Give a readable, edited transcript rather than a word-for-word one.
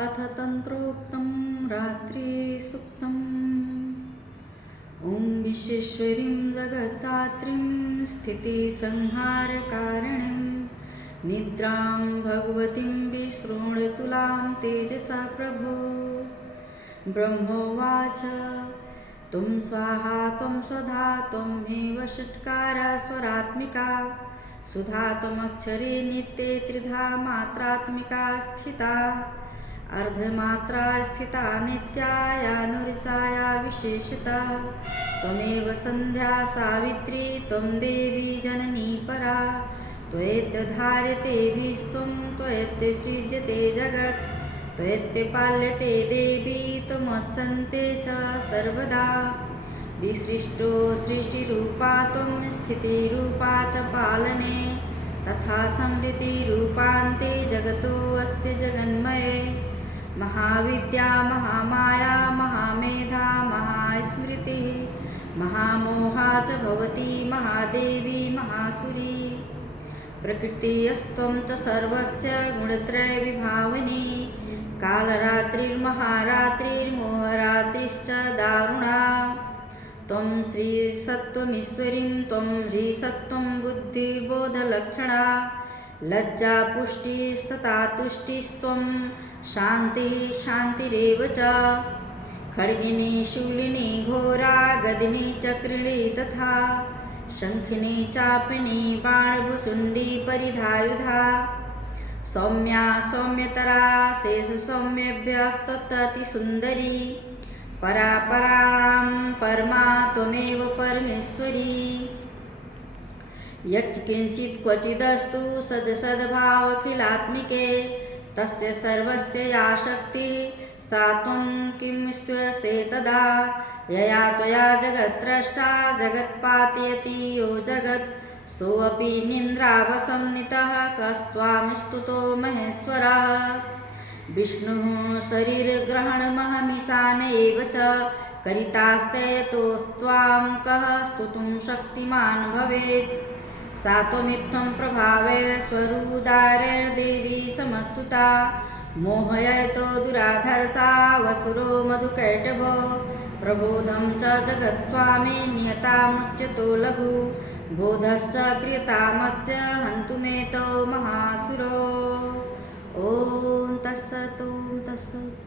अथ तन्त्रोक्तं रात्रिसूक्तम्। ॐ विश्वेश्वरीं जगत्तात्रीं स्थितिसंहारकारिणीं निद्रां भगवतीं विशृणुतुलां तेजसा प्रभो। ब्रह्मोवाच त्वं स्वाहा त्वं स्वधा त्वमेव षट्कारा स्वरात्मिका सुधा त्वमक्षरे नित्ये त्रिधा मात्रात्मिका स्थिता अर्धमात्रा स्थिता नित्याया नुरिचाया विशेषता त्वमेव संध्या सावित्री त्वं देवी जननी परा त्वयेत्यधार्यते विश्वं त्वयेत्यसृज्यते जगत् त्वयेत्यपाल्यते देवी त्वमस्यन्ते च सर्वदा विसृष्टो सृष्टिरूपा त्वं स्थितिरूपा च पालने तथा संहृतिरूपान्ते जगतोऽस्य जगन्मये महाविद्या महामाया महामेधा महास्मृतिः महामोहा च भवती महादेवी महासुरी प्रकृतिस्त्वं च सर्वस्य गुणत्रयविभावनी कालरात्रिर्महारात्रिर्मोहरात्रिश्च दारुणा त्वं श्रीसत्त्वमीश्वरीं त्वं ह्रीसत्त्वं बुद्धिबोधलक्षणा लज्जा पुष्टिस्तथा तुष्टिस्त्वं शान्तिः शान्तिरेव च खड्गिनी शूलिनी घोरा गदिनी चक्रिणी तथा शङ्खिनी चापिनी बाणभुसुण्डी परिधायुधा सौम्या सौम्यतरा शेषसौम्येभ्यस्तततिसुन्दरी परापराणां परमा त्वमेव परमेश्वरी यत्किञ्चित् क्वचिदस्तु सद्सद्भावखिलात्मिके तस्य सर्वस्य या शक्तिः सा त्वं किं स्तूयसे तदा यया त्वया जगद्द्रष्टा जगत्पातयति यो जगत् सोऽपि निन्द्रावसंनितः कस्त्वां स्तुतो महेश्वरः विष्णुः शरीरग्रहणमहमीशान एव च करितास्तयतोस्त्वां कः स्तुतुं शक्तिमान् भवेत् सा त्वमित्थं प्रभावैः स्वरूदारैर्देवी समस्तुता मोहयतो दुराधर्षा वसुरो मधुकैटभो प्रबोधं च जगत्स्वामी नियतामुच्यतो लघु बोधश्च क्रियतामस्य हन्तुमेतो महासुरो। ॐ तत्सत् ॐ तत्सत्।